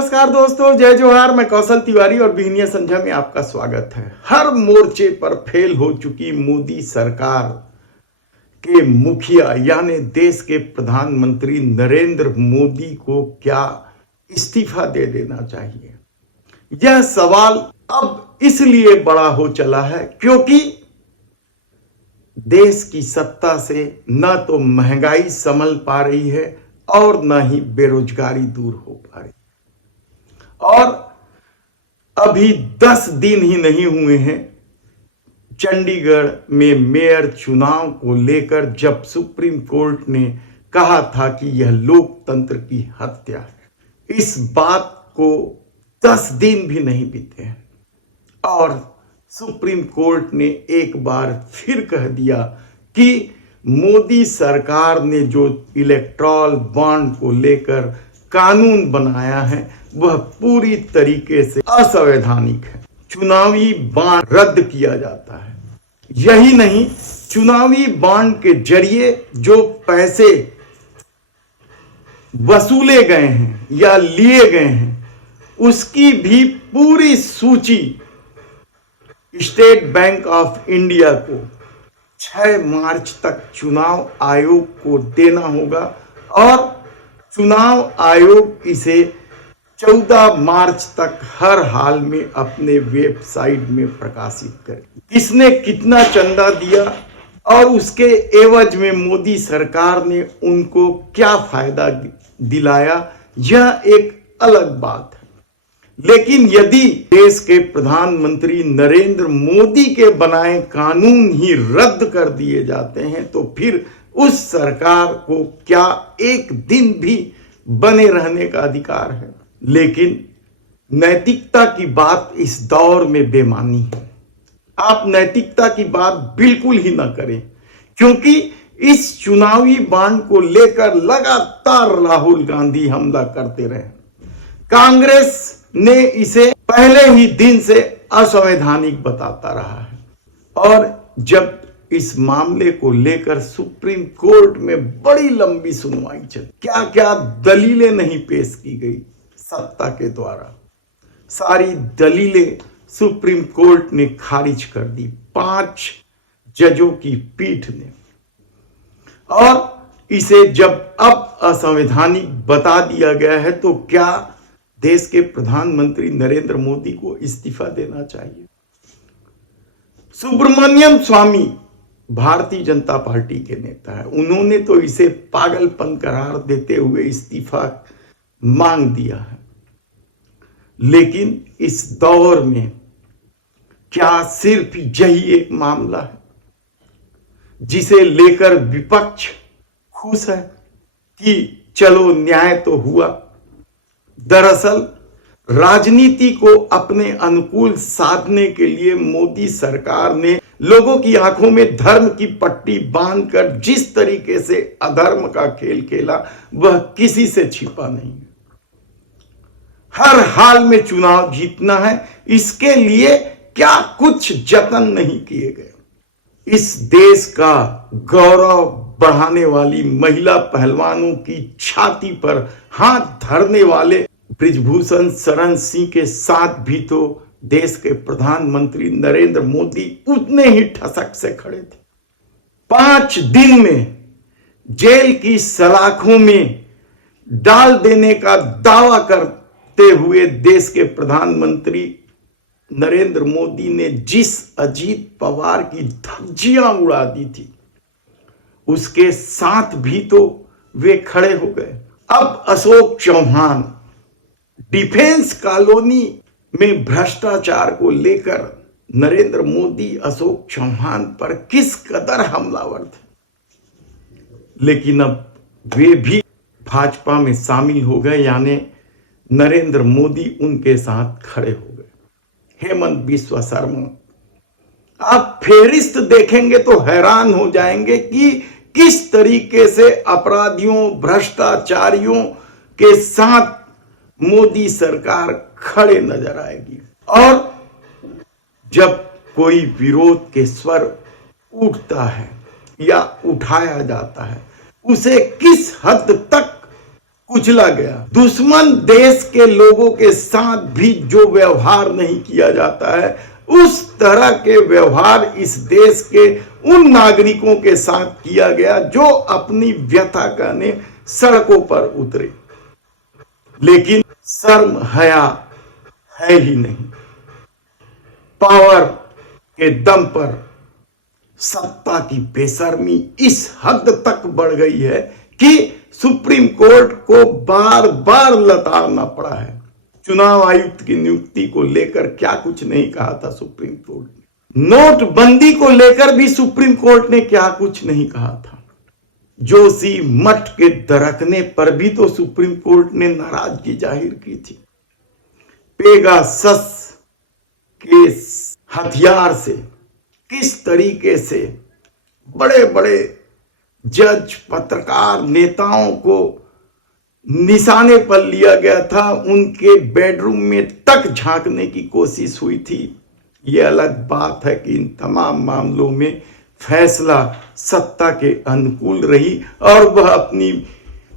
नमस्कार दोस्तों, जय जोहार। मैं कौशल तिवारी और बिहनिया संध्या में आपका स्वागत है। हर मोर्चे पर फेल हो चुकी मोदी सरकार के मुखिया यानी देश के प्रधानमंत्री नरेंद्र मोदी को क्या इस्तीफा दे देना चाहिए? यह सवाल अब इसलिए बड़ा हो चला है क्योंकि देश की सत्ता से न तो महंगाई संभल पा रही है और न ही बेरोजगारी दूर हो पा रही। और अभी 10 दिन ही नहीं हुए हैं चंडीगढ़ में मेयर चुनाव को लेकर, जब सुप्रीम कोर्ट ने कहा था कि यह लोकतंत्र की हत्या है। इस बात को 10 दिन भी नहीं बीते हैं और सुप्रीम कोर्ट ने एक बार फिर कह दिया कि मोदी सरकार ने जो इलेक्टोरल बॉन्ड को लेकर कानून बनाया है वह पूरी तरीके से असंवैधानिक है। चुनावी बॉन्ड रद्द किया जाता है। यही नहीं, चुनावी बॉन्ड के जरिए जो पैसे वसूले गए हैं या लिए गए हैं उसकी भी पूरी सूची स्टेट बैंक ऑफ इंडिया को 6 मार्च तक चुनाव आयोग को देना होगा और चुनाव आयोग इसे 14 मार्च तक हर हाल में अपने वेबसाइट में प्रकाशित करे। किसने कितना चंदा दिया और उसके एवज में मोदी सरकार ने उनको क्या फायदा दिलाया, यह एक अलग बात है। लेकिन यदि देश के प्रधानमंत्री नरेंद्र मोदी के बनाए कानून ही रद्द कर दिए जाते हैं तो फिर उस सरकार को क्या एक दिन भी बने रहने का अधिकार है? लेकिन नैतिकता की बात इस दौर में बेमानी है। आप नैतिकता की बात बिल्कुल ही ना करें क्योंकि इस चुनावी बॉन्ड को लेकर लगातार राहुल गांधी हमला करते रहे। कांग्रेस ने इसे पहले ही दिन से असंवैधानिक बताता रहा है और जब इस मामले को लेकर सुप्रीम कोर्ट में बड़ी लंबी सुनवाई चली, क्या क्या दलीलें नहीं पेश की गई सत्ता के द्वारा, सारी दलीलें सुप्रीम कोर्ट ने खारिज कर दी 5 जजों की पीठ ने। और इसे जब अब असंवैधानिक बता दिया गया है तो क्या देश के प्रधानमंत्री नरेंद्र मोदी को इस्तीफा देना चाहिए? सुब्रमण्यम स्वामी भारतीय जनता पार्टी के नेता है, उन्होंने तो इसे पागलपन करार देते हुए इस्तीफा मांग दिया है। लेकिन इस दौर में क्या सिर्फ यही एक मामला है जिसे लेकर विपक्ष खुश है कि चलो न्याय तो हुआ? दरअसल राजनीति को अपने अनुकूल साधने के लिए मोदी सरकार ने लोगों की आंखों में धर्म की पट्टी बांधकर जिस तरीके से अधर्म का खेल खेला वह किसी से छिपा नहीं है। हर हाल में चुनाव जीतना है, इसके लिए क्या कुछ जतन नहीं किए गए। इस देश का गौरव बढ़ाने वाली महिला पहलवानों की छाती पर हाथ धरने वाले बृजभूषण शरण सिंह के साथ भी तो देश के प्रधानमंत्री नरेंद्र मोदी उतने ही ठसक से खड़े थे। 5 दिन में जेल की सलाखों में डाल देने का दावा करते हुए देश के प्रधानमंत्री नरेंद्र मोदी ने जिस अजीत पवार की धज्जियां उड़ा दी थी उसके साथ भी तो वे खड़े हो गए। अब अशोक चौहान डिफेंस कॉलोनी में भ्रष्टाचार को लेकर नरेंद्र मोदी अशोक चौहान पर किस कदर हमलावर थे, लेकिन अब वे भी भाजपा में शामिल हो गए यानी नरेंद्र मोदी उनके साथ खड़े हो गए। हेमंत बिस्वा शर्मा, आप फेरिस्त देखेंगे तो हैरान हो जाएंगे कि किस तरीके से अपराधियों भ्रष्टाचारियों के साथ मोदी सरकार खड़े नजर आएगी। और जब कोई विरोध के स्वर उठता है या उठाया जाता है उसे किस हद तक कुचला गया। दुश्मन देश के लोगों के साथ भी जो व्यवहार नहीं किया जाता है, उस तरह के व्यवहार इस देश के उन नागरिकों के साथ किया गया जो अपनी व्यथा कहने सड़कों पर उतरे। लेकिन शर्म हया है ही नहीं। पावर के दम पर सत्ता की बेशर्मी इस हद तक बढ़ गई है कि सुप्रीम कोर्ट को बार बार लताड़ना पड़ा है। चुनाव आयुक्त की नियुक्ति को लेकर क्या कुछ नहीं कहा था सुप्रीम कोर्ट ने। नोटबंदी को लेकर भी सुप्रीम कोर्ट ने क्या कुछ नहीं कहा था। जोशी मठ के दरकने पर भी तो सुप्रीम कोर्ट ने नाराजगी जाहिर की थी। पेगासस के हथियार से किस तरीके से बड़े बड़े जज, पत्रकार, नेताओं को निशाने पर लिया गया था, उनके बेडरूम में तक झांकने की कोशिश हुई थी। यह अलग बात है कि इन तमाम मामलों में फैसला सत्ता के अनुकूल रही और वह अपनी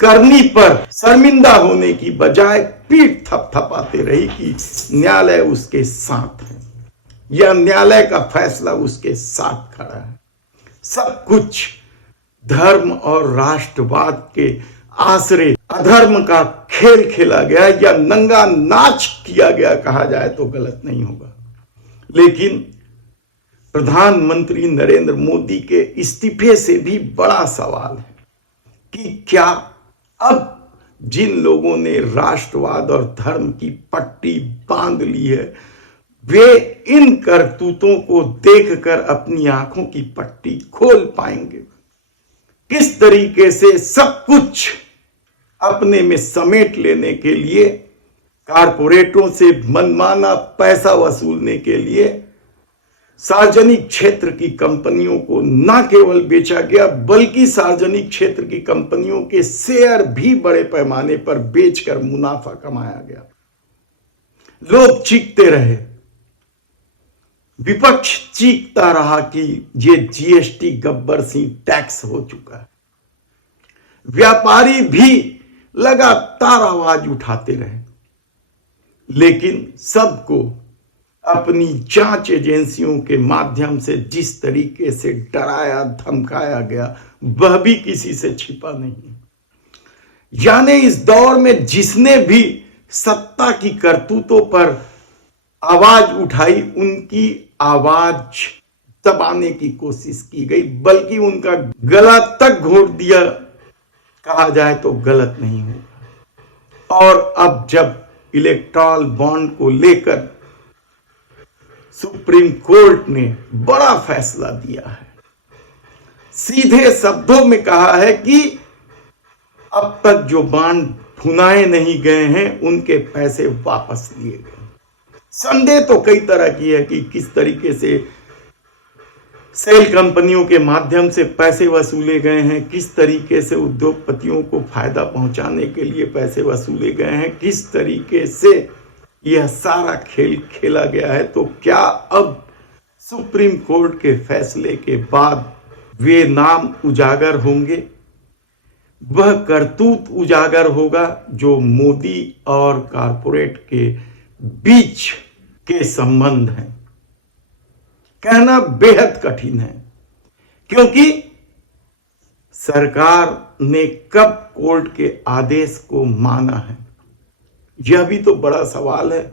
करनी पर शर्मिंदा होने की बजाय पीठ थपथपाते रही कि न्यायालय उसके साथ है, यह न्यायालय का फैसला उसके साथ खड़ा है। सब कुछ धर्म और राष्ट्रवाद के आसरे अधर्म का खेल खेला गया या नंगा नाच किया गया कहा जाए तो गलत नहीं होगा। लेकिन प्रधानमंत्री नरेंद्र मोदी के इस्तीफे से भी बड़ा सवाल है कि क्या अब जिन लोगों ने राष्ट्रवाद और धर्म की पट्टी बांध ली है, वे इन करतूतों को देखकर अपनी आंखों की पट्टी खोल पाएंगे। किस तरीके से सब कुछ अपने में समेट लेने के लिए, कारपोरेटों से मनमाना पैसा वसूलने के लिए सार्वजनिक क्षेत्र की कंपनियों को न केवल बेचा गया बल्कि सार्वजनिक क्षेत्र की कंपनियों के शेयर भी बड़े पैमाने पर बेचकर मुनाफा कमाया गया। लोग चीखते रहे, विपक्ष चीखता रहा कि ये जीएसटी गब्बर सिंह टैक्स हो चुका है। व्यापारी भी लगातार आवाज उठाते रहे, लेकिन सबको अपनी जांच एजेंसियों के माध्यम से जिस तरीके से डराया धमकाया गया, वह भी किसी से छिपा नहीं है। यानी इस दौर में जिसने भी सत्ता की करतूतों पर आवाज उठाई, उनकी आवाज दबाने की कोशिश की गई, बल्कि उनका गला तक घोट दिया कहा जाए तो गलत नहीं होगा। और अब जब इलेक्टोरल बॉन्ड को लेकर सुप्रीम कोर्ट ने बड़ा फैसला दिया है, सीधे शब्दों में कहा है कि अब तक जो बॉन्ड भुनाए नहीं गए हैं उनके पैसे वापस लिए गए। संदेह तो कई तरह की है कि किस तरीके से सेल कंपनियों के माध्यम से पैसे वसूले गए हैं, किस तरीके से उद्योगपतियों को फायदा पहुंचाने के लिए पैसे वसूले गए हैं, किस तरीके से यह सारा खेल खेला गया है। तो क्या अब सुप्रीम कोर्ट के फैसले के बाद वे नाम उजागर होंगे, वह करतूत उजागर होगा जो मोदी और कारपोरेट के बीच के संबंध हैं। कहना बेहद कठिन है, क्योंकि सरकार ने कब कोर्ट के आदेश को माना है, यह भी तो बड़ा सवाल है।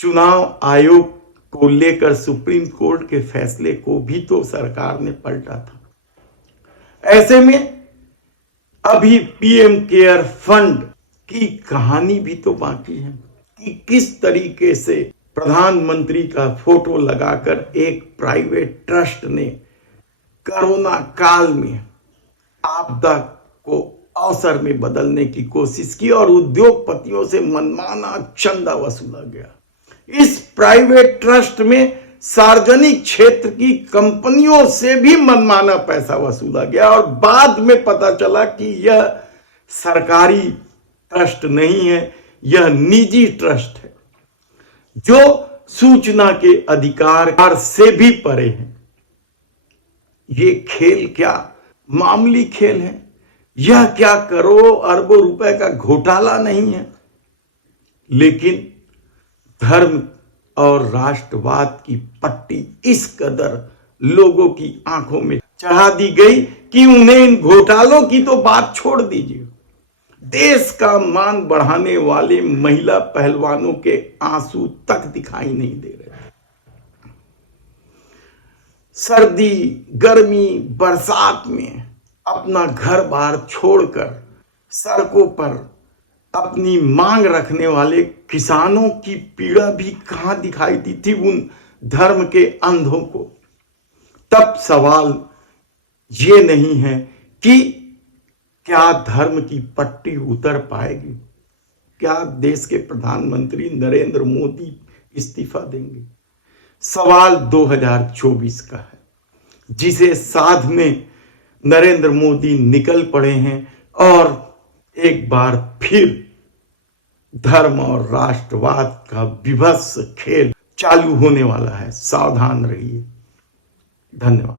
चुनाव आयोग को लेकर सुप्रीम कोर्ट के फैसले को भी तो सरकार ने पलटा था। ऐसे में अभी पीएम केयर फंड की कहानी भी तो बाकी है कि किस तरीके से प्रधानमंत्री का फोटो लगाकर एक प्राइवेट ट्रस्ट ने कोरोना काल में आपदा को अवसर में बदलने की कोशिश की और उद्योगपतियों से मनमाना चंदा वसूला गया। इस प्राइवेट ट्रस्ट में सार्वजनिक क्षेत्र की कंपनियों से भी मनमाना पैसा वसूला गया और बाद में पता चला कि यह सरकारी ट्रस्ट नहीं है, यह निजी ट्रस्ट है जो सूचना के अधिकार से भी परे है। ये खेल क्या मामूली खेल है? यह क्या करोड़ों अरबों रुपए का घोटाला नहीं है, लेकिन धर्म और राष्ट्रवाद की पट्टी इस कदर लोगों की आंखों में चढ़ा दी गई कि उन्हें इन घोटालों की तो बात छोड़ दीजिए, देश का मान बढ़ाने वाले महिला पहलवानों के आंसू तक दिखाई नहीं दे रहे। सर्दी, गर्मी, बरसात में अपना घर बार छोड़कर सड़कों पर अपनी मांग रखने वाले किसानों की पीड़ा भी कहां दिखाई दी थी उन धर्म के अंधों को। तब सवाल ये नहीं है कि क्या धर्म की पट्टी उतर पाएगी, क्या देश के प्रधानमंत्री नरेंद्र मोदी इस्तीफा देंगे। सवाल 2024 का है, जिसे साधने नरेंद्र मोदी निकल पड़े हैं और एक बार फिर धर्म और राष्ट्रवाद का विभत्स खेल चालू होने वाला है। सावधान रहिए। धन्यवाद।